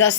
10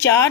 4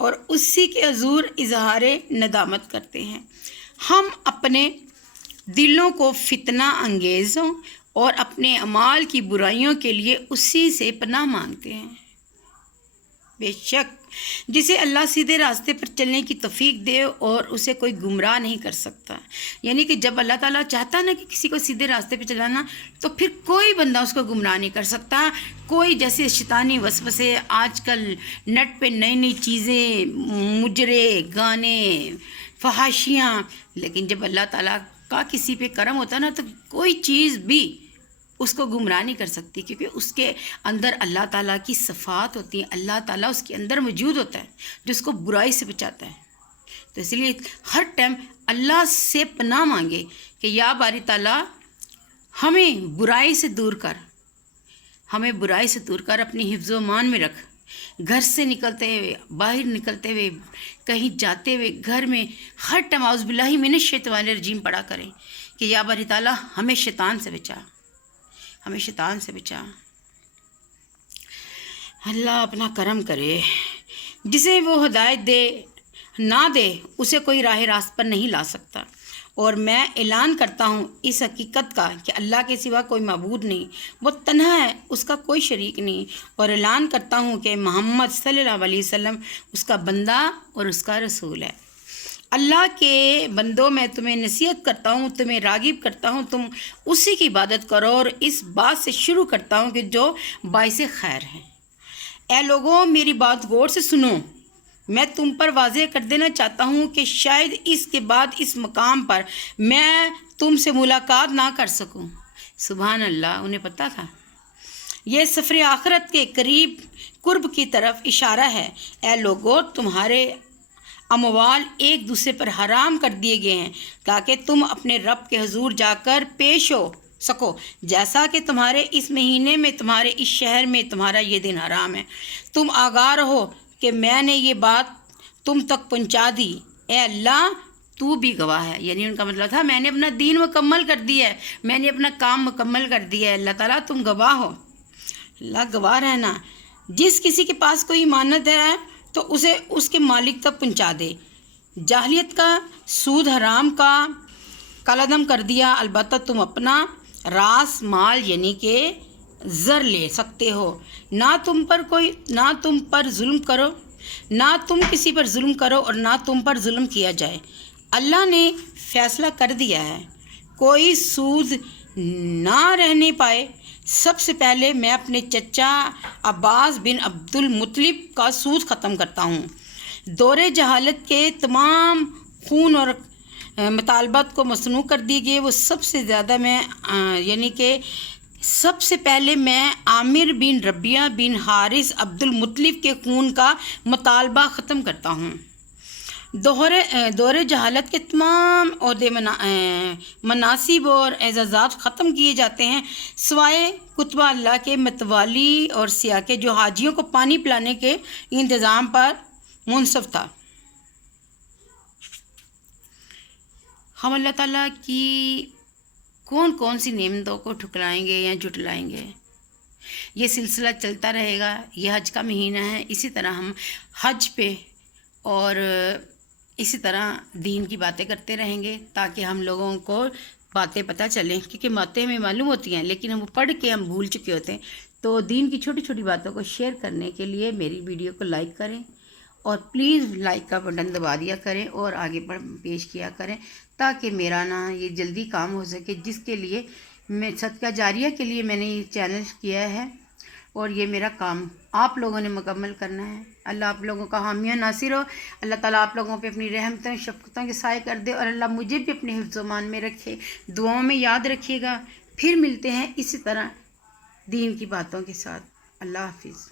اور اسی کے حضور اظہار ندامت کرتے ہیں۔ ہم اپنے دلوں کو فتنہ انگیزوں اور اپنے اعمال کی برائیوں کے لیے اسی سے پناہ مانگتے ہیں۔ بے شک جسے اللہ سیدھے راستے پر چلنے کی توفیق دے اور اسے کوئی گمراہ نہیں کر سکتا۔ یعنی کہ جب اللہ تعالیٰ چاہتا نا کہ کسی کو سیدھے راستے پہ چلانا، تو پھر کوئی بندہ اس کو گمراہ نہیں کر سکتا۔ کوئی جیسے شیطانی وسوسے، آج کل نیٹ پہ نئی نئی چیزیں، مجرے، گانے، فحاشیاں، لیکن جب اللہ تعالیٰ کا کسی پہ کرم ہوتا ہے نا، تو کوئی چیز بھی اس کو گمراہ نہیں کر سکتی، کیونکہ اس کے اندر اللہ تعالیٰ کی صفات ہوتی ہیں، اللہ تعالیٰ اس کے اندر موجود ہوتا ہے جو اس کو برائی سے بچاتا ہے۔ تو اس لیے ہر ٹائم اللہ سے پناہ مانگے کہ یا باری تعالیٰ ہمیں برائی سے دور کر، ہمیں برائی سے دور کر، اپنی حفظ و امان میں رکھ۔ گھر سے نکلتے ہوئے، باہر نکلتے ہوئے، کہیں جاتے ہوئے، گھر میں ہر ٹائم اعوذ باللہ من الشیطان الرجیم پڑھا کریں کہ یا باری تعالیٰ ہمیں شیطان سے بچا، ہمیں شیطان سے بچا۔ اللہ اپنا کرم کرے، جسے وہ ہدایت دے نہ دے اسے کوئی راہ راست پر نہیں لا سکتا۔ اور میں اعلان کرتا ہوں اس حقیقت کا کہ اللہ کے سوا کوئی معبود نہیں، وہ تنہا ہے، اس کا کوئی شریک نہیں، اور اعلان کرتا ہوں کہ محمد صلی اللہ علیہ وسلم اس کا بندہ اور اس کا رسول ہے۔ اللہ کے بندوں میں تمہیں نصیحت کرتا ہوں، تمہیں راغب کرتا ہوں، تم اسی کی عبادت کرو، اور اس بات سے شروع کرتا ہوں کہ جو باعث خیر ہے۔ اے لوگوں میری بات غور سے سنو، میں تم پر واضح کر دینا چاہتا ہوں کہ شاید اس کے بعد اس مقام پر میں تم سے ملاقات نہ کر سکوں۔ سبحان اللہ، انہیں پتہ تھا۔ یہ سفر آخرت کے قرب کی طرف اشارہ ہے۔ اے لوگوں تمہارے اموال ایک دوسرے پر حرام کر دیے گئے ہیں تاکہ تم اپنے رب کے حضور جا کر پیش ہو سکو، جیسا کہ تمہارے اس مہینے میں، تمہارے اس شہر میں تمہارا یہ دن حرام ہے۔ تم آگاہ رہو کہ میں نے یہ بات تم تک پہنچا دی، اے اللہ تو بھی گواہ ہے۔ یعنی ان کا مطلب تھا میں نے اپنا دین مکمل کر دیا ہے، میں نے اپنا کام مکمل کر دیا ہے، اللہ تعالیٰ تم گواہ ہو۔ اللہ گواہ رہنا، جس کسی کے پاس کوئی امانت ہے تو اسے اس کے مالک تک پہنچا دے۔ جاہلیت کا سود حرام کا کالعدم کر دیا، البتہ تم اپنا راس مال یعنی کہ زر لے سکتے ہو، نہ تم پر ظلم کرو، نہ تم کسی پر ظلم کرو اور نہ تم پر ظلم کیا جائے۔ اللہ نے فیصلہ کر دیا ہے، کوئی سود نہ رہنے پائے۔ سب سے پہلے میں اپنے چچا عباس بن عبد المطلب کا سود ختم کرتا ہوں۔ دور جہالت کے تمام خون اور مطالبات کو مسنوع کر دیے گئے، وہ سب سے پہلے میں عامر بن ربیعہ بن حارث عبد المطلب کے خون کا مطالبہ ختم کرتا ہوں۔ دور جہالت کے تمام عہدے، مناصب اور اعزازات ختم کیے جاتے ہیں، سوائے کتبہ اللہ کے متوالی اور سیاقے جو حاجیوں کو پانی پلانے کے انتظام پر منصف تھا۔ ہم اللہ تعالیٰ کی کون کون سی نعمتوں کو ٹھکرائیں گے یا جھٹلائیں گے، یہ سلسلہ چلتا رہے گا۔ یہ حج کا مہینہ ہے، اسی طرح ہم حج پہ اور اسی طرح دین کی باتیں کرتے رہیں گے تاکہ ہم لوگوں کو باتیں پتہ چلیں، کیونکہ باتیں ہمیں معلوم ہوتی ہیں لیکن ہم پڑھ کے ہم بھول چکے ہوتے ہیں۔ تو دین کی چھوٹی چھوٹی باتوں کو شیئر کرنے کے لیے میری ویڈیو کو لائک کریں، اور پلیز لائک کا بٹن دبا دیا کریں اور آگے پیش کیا کریں تاکہ میرا یہ جلدی کام ہو سکے، جس کے لیے میں صدقہ جاریہ کے لیے میں نے یہ چینل کیا ہے، اور یہ میرا کام آپ لوگوں نے مکمل کرنا ہے۔ اللہ آپ لوگوں کا حامی و ناصر ہو، اللہ تعالیٰ آپ لوگوں پہ اپنی رحمتوں شفقتوں کے سائے کر دے، اور اللہ مجھے بھی اپنے حفظ و امان میں رکھے۔ دعاؤں میں یاد رکھیے گا، پھر ملتے ہیں اسی طرح دین کی باتوں کے ساتھ۔ اللہ حافظ۔